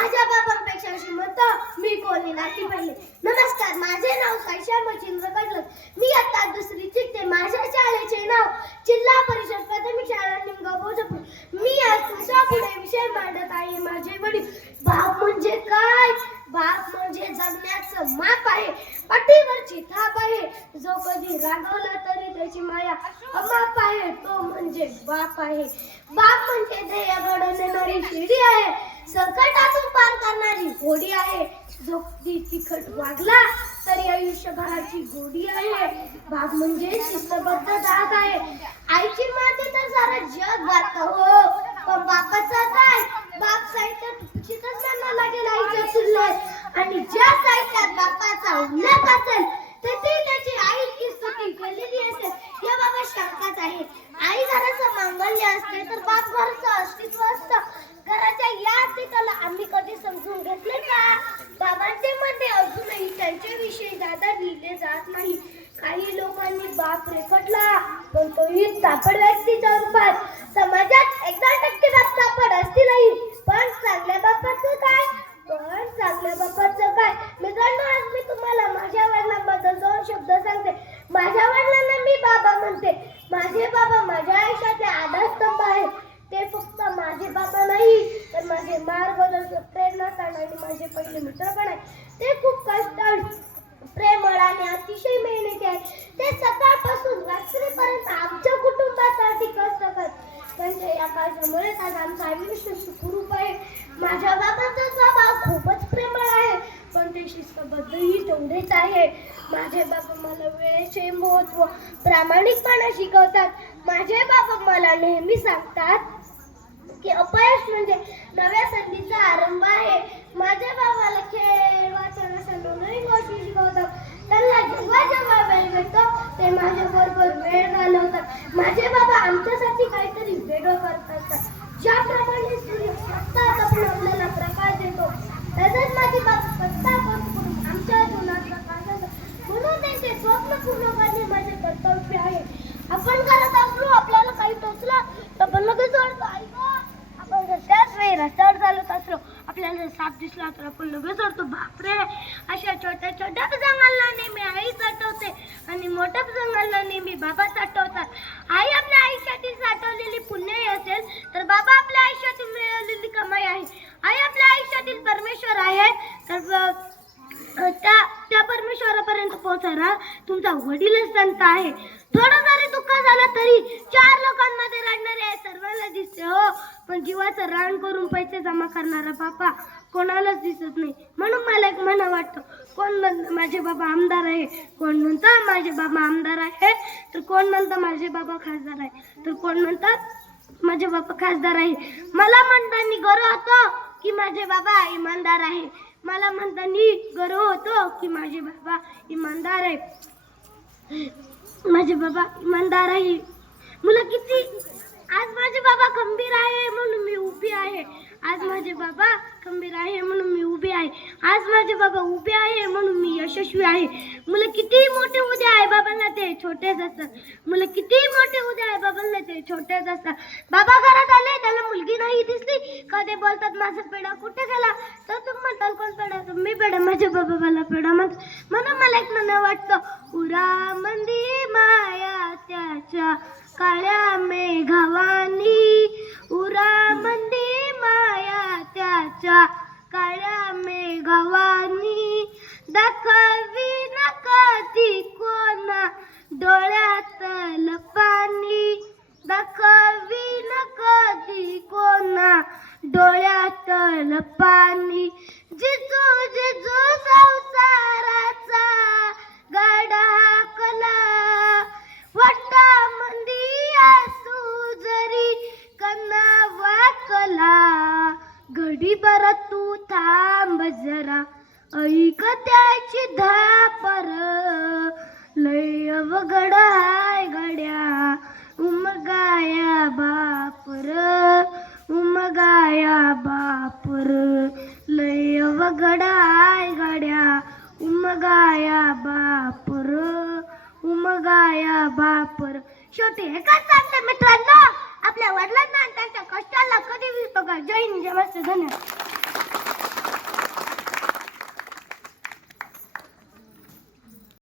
माझ्या बाबांपेक्षा श्रीमंत मी कोणी नाती पहिले. नमस्कार, माझे नाव साईशा मच्छिंद्र कडलं. मी आता दुसरी शिकते. माझ्या शाळेचे नाव जिल्हा परिषद प्राथमिक शाळा निमगाव भोजपूर. मी आज तुमच्या पुढे विषय मांडत आहे माझे वडील. बाप म्हणजे काय? बाप म्हणजे जगण्याचं माप आहे, पाठीवरची थाप आहे. जो कधी रागवला तरी त्याची माया अमाप आहे, तो म्हणजे बाप आहे. बाप म्हणजे ध्येय घडवणारी शिडी आहे, संकटातून पार करणारी होडी आहे. जो कधी तिखट वागला तरी आयुष्यभराची गोडी आहे. बाप म्हणजे शिस्तबद्ध जाग आहे. आईची माते तर सारा जग गात हो, पण बापाचा काय? बाप साहित्यात चितच लागेल आईच्या तुलनेत. आणि ज्या साहित्यात बापाचा उल्लेख असेल तेथे त्याची आई की स्तुती केलेली असेल या बाबा शंकाच आहे. आई घराचं मांगल्य असते तर बाप घराचं अस्तित्व असतं. घराच्या या अस्तित्वाला आम्ही कधी समजून घेतले का? बाबांचे म्हणणे अजूनही त्यांच्याविषयी दादा लिहिले जात नाही. काही लोकांनी बाप रेखाटला पण तोही तापड व्यक्तीच्या रूपात. समाजात 1% बाप तापड असतीलही, पण चांगल्या बापाचं काय? मित्रांनो, आज मी तुम्हाला माझ्या वडिलांबद्दल 2 शब्द सांगते. माझ्या वडिलांना मी बाबा म्हणते. माझे बाबा माझ्या आयुष्याचे आधारस्तंभ आहे. ते फक्त माझे बाबा नाही तर माझे मार्गदर्शक, प्रेरणास्थान आणि माझे पहिले मित्र पण आहे. ते खूप कष्टाळू, प्रेमळ आणि अतिशय मेहनती आहे. ते सकाळपासून रात्रीपर्यंत आमच्या कुटुंबासाठी कष्ट करतात. त्यांच्या या कार्यामुळे आज आमचं आयुष्य सुखरूप आहे. माझ्या बाबांचा स्वभाव खूपच प्रेमळ आहे, पण ते शिस्तबद्धही तेवढेच आहे. माझे बाबा मला वेळेचे महत्त्व, प्रामाणिकपणा शिकवतात. माझे बाबा मला नेहमी सांगतात की अपयश म्हणजे नव्या संधीचा आरंभ आहे. माझ्या बाबाला खेळ, वाचन अशा 2ही गोष्टी शिकवतात. त्यांना जेव्हा वेळ भेटतो ते माझ्याबरोबर वेळ घालवतात. माझे बाबा आमच्यासाठी काहीतरी वेगळं करत असतात. ज्याप्रमाणे सूर्य प्रकाश आपल्याला प्रकाश देतो, तसंच माझे बाबा प्रत्येक आमच्या जीवनात प्रकाश देतात. म्हणून त्यांचे स्वप्न पूर्ण करणे माझे कर्तव्य आहे. आपण करत असलो, आपल्याला काही टोचलं तर आपण लगेच ओरडतो, आई गं. आपण जर त्याच वेळी रस्त्यावर चालत असलो, आपल्याला साप दिसला तर आपण लगेच ओरडतो, बापरे. अशा छोट्या छोट्या प्रसंगांना नेहमी आईच आठवते आणि मोठ्या प्रसंगांना नेहमी बाबाच आठवतात. आई आपल्या आयुष्यातील साठवलेली पुण्यही असेल तर बाबा आपल्या आयुष्यातील मिळवलेली कमाई आहे. आई आपल्या आयुष्यातील परमेश्वर आहे तर त्या परमेश्वरापर्यंत पोहोचायला तुमचा वडीलच संत आहे. थोडं जरी दुःख झालं तरी 4 लोकांमध्ये रडणारे आहे सर्वांना दिसते हो, पण जीवाचं रान करून पैसे जमा करणारा बापा कोणालाच दिसत नाही. म्हणून मला एक म्हणं वाटतं, कोण म्हणतं माझे बाबा आमदार आहे, कोण म्हणतं माझे बाबा आमदार आहे, तर कोण म्हणतं माझे बाबा खासदार आहे, तर कोण म्हणतात माझे बाबा खासदार आहे. मला म्हणताना गर्व होतो की माझे बाबा इमानदार आहे. मला म्हणताना गर्व होतो की माझे बाबा इमानदार आहे. माझे बाबा इमानदार आहे. मुलं किती आज माझे बाबा खंबीर आहे म्हणून मी उभी आहे. आज माझे बाबा खंबीर आहे म्हणून मी उभी आहे. आज माझे बाबा उभे आहे म्हणून मी यशस्वी आहे. मुलं किती मोठे होऊ आहे बाबांना ते छोटेच असतात. मुलं किती मोठे होऊ आहे बाबांना ते छोटेच असतात. बाबा घरात आले, त्याला मुलगी नाही दिसली का ते बोलतात माझा पेढा कुठे गेला, तर तुम्ही म्हणताल कोण पेढा, मी पेढा, माझे बाबा मला पेढा म्हणतात. म्हणून मला एक म्हणणं वाटतं, उरा मंदी माया त्याच्या काळ्या मेघवानी, उरा मंदी माया त्याच्या काळ्या मेघवानी, दाखवी न कधी कोणा डोळ्यातलं पाणी, दाखवी न कधी कोणा डोळ्यातलं पाणी. जिजू जिजू संसाराचा गाडा हाकला, वाटा मंदी असू जरी कन्ना वाकला, घडीभर तू थांब जरा ऐक त्याची धापर, लय अवघड हाय गड्या उमगाया बापर, उमगाया बापर, लय अवघड हाय गड्या उमगाया बापर, उमगाया बापर. शेवटी एकच सांगते मित्रांनो, आपल्या वडिलांना आणि त्यांच्या कष्टाला कधी विसरू नका. जय हिंद, जय महाराष्ट्र. धन्यवाद.